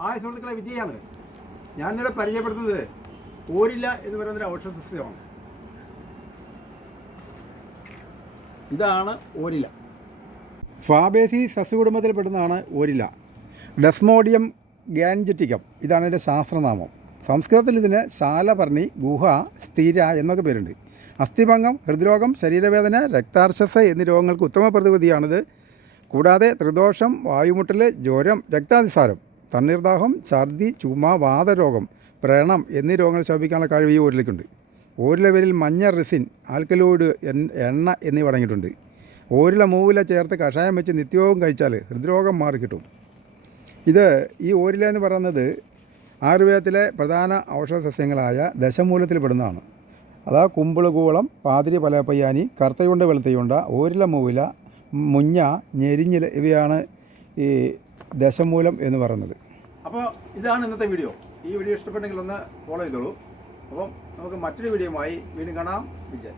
ആ സുഹൃത്തുക്കളെ വിജയാണ്. ഞാൻ ഇന്നലെ പരിചയപ്പെടുത്തുന്നത് ഓരില്ല എന്ന് പറയുന്നൊരു ഔഷധ സസ്യമാണ്. ഇതാണ് ഓരില ഫാബേസി സസ്യകുടുംബത്തിൽപ്പെടുന്നതാണ് ഓരില ഡെസ്മോഡിയം ഗാൻജറ്റിക്കം ഇതാണ് ഇതിന്റെ ശാസ്ത്രനാമം. സംസ്കൃതത്തിൽ ഇതിന് ശാലപർണി ഗുഹ സ്ഥിര എന്നൊക്കെ പേരുണ്ട്. അസ്ഥിഭംഗം ഹൃദ്രോഗം ശരീരവേദന രക്താർശസ് എന്നീ രോഗങ്ങൾക്ക് ഉത്തമ പ്രതിവിധിയാണിത് കൂടാതെ ത്രിദോഷം വായുമുട്ടൽ ജ്വരം രക്താതിസാരം. തണ്ണീർദാഹം ഛർദി ചുമ വാതരോഗം വ്രണം എന്നീ രോഗങ്ങൾ ശമിക്കാനുള്ള കഴിവ് ഈ ഓരിലേക്കുണ്ട് ഓരില മഞ്ഞ റിസിൻ ആൽക്കലോയിഡ് എണ്ണ എന്നിവ അടങ്ങിയിട്ടുണ്ട്. ഓരില മൂവില ചേർത്ത് കഷായം വെച്ച് നിത്യവും കഴിച്ചാൽ ഹൃദ്രോഗം മാറി കിട്ടും. ഇത് ഈ ഓരില എന്ന് പറയുന്നത് ആയുർവേദത്തിലെ പ്രധാന ഔഷധ സസ്യങ്ങളായ ദശമൂലത്തിൽ പെടുന്നതാണ്. അതാ കുമ്പിളുകൂളം പാതിരി പലപ്പയ്യാനി കറുത്തയുണ്ട വെളുത്തയുണ്ട ഓരില മൂവില മുഞ്ഞ ഞെരിഞ്ഞിൽ ഇവയാണ് ഈ ദശമൂലം എന്ന് പറയുന്നത്. അപ്പോൾ ഇതാണ് ഇന്നത്തെ വീഡിയോ ഈ വീഡിയോ ഇഷ്ടപ്പെട്ടെങ്കിൽ ഒന്ന് ഫോളോ ചെയ്തോളൂ. അപ്പം നമുക്ക് മറ്റൊരു വീഡിയോയുമായി വീണ്ടും കാണാം. വിജയ്.